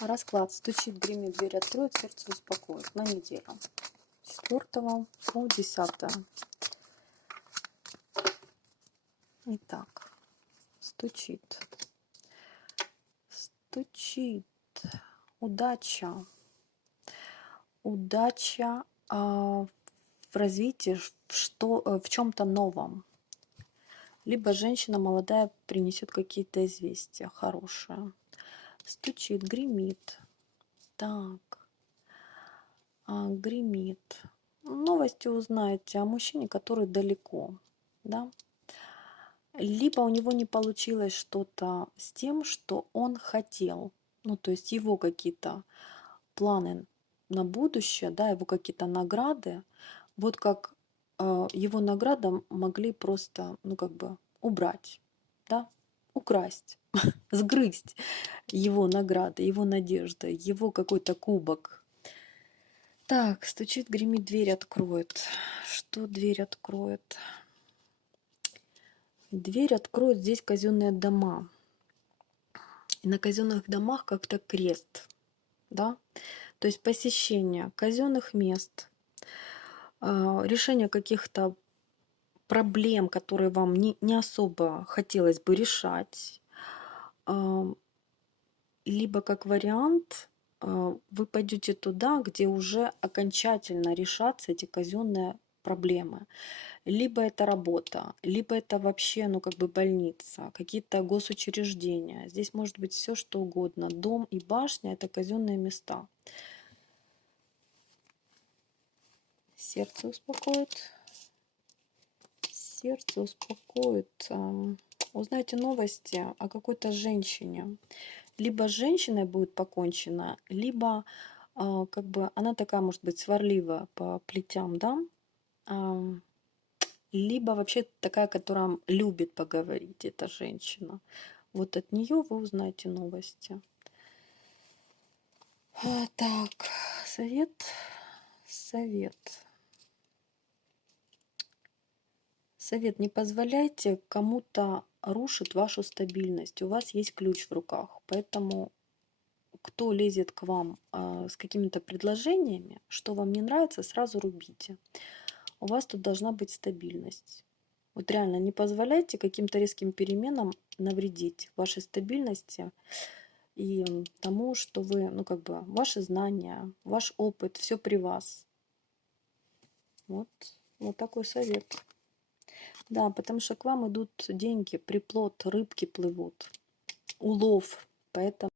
Расклад. Стучит, гремит, дверь откроет, сердце успокоит. На неделю. 4 по 10. Итак. Стучит. Стучит. Удача. Удача в развитии, в чем-то новом. Либо женщина молодая принесет какие-то известия хорошие. Стучит, гремит. Так. Гремит. Новости узнаете о мужчине, который далеко. Да? Либо у него не получилось что-то с тем, что он хотел. Ну, то есть его какие-то планы на будущее, да, его какие-то награды. Вот как его награды могли просто, ну, как бы убрать, да, украсть, сгрызть его награды, его надежды, его какой-то кубок. Так, стучит, гремит, дверь откроет. Что дверь откроет? Дверь откроет здесь казенные дома. И на казенных домах как-то крест, да? То есть посещение казенных мест, решение каких-то проблем, которые вам не особо хотелось бы решать. Либо как вариант вы пойдете туда, где уже окончательно решатся эти казенные проблемы. Либо это работа, либо это вообще, ну, как бы больница, какие-то госучреждения. Здесь может быть все что угодно. Дом и башня — это казенные места. Сердце успокоит. Сердце успокоит. Узнаете новости о какой-то женщине. Либо с женщиной будет покончено, либо как бы она такая, может быть, сварливая по плетям, да? Либо вообще такая, которая любит поговорить, эта женщина. Вот от нее вы узнаете новости. Так, совет. Совет. Не позволяйте кому-то рушить вашу стабильность. У вас есть ключ в руках. Поэтому кто лезет к вам с какими-то предложениями, что вам не нравится, сразу рубите. У вас тут должна быть стабильность. Вот реально не позволяйте каким-то резким переменам навредить вашей стабильности и тому, что вы, ну, как бы, ваши знания, ваш опыт, все при вас. Вот такой совет. Да, потому что к вам идут деньги, приплод, рыбки плывут, улов. Поэтому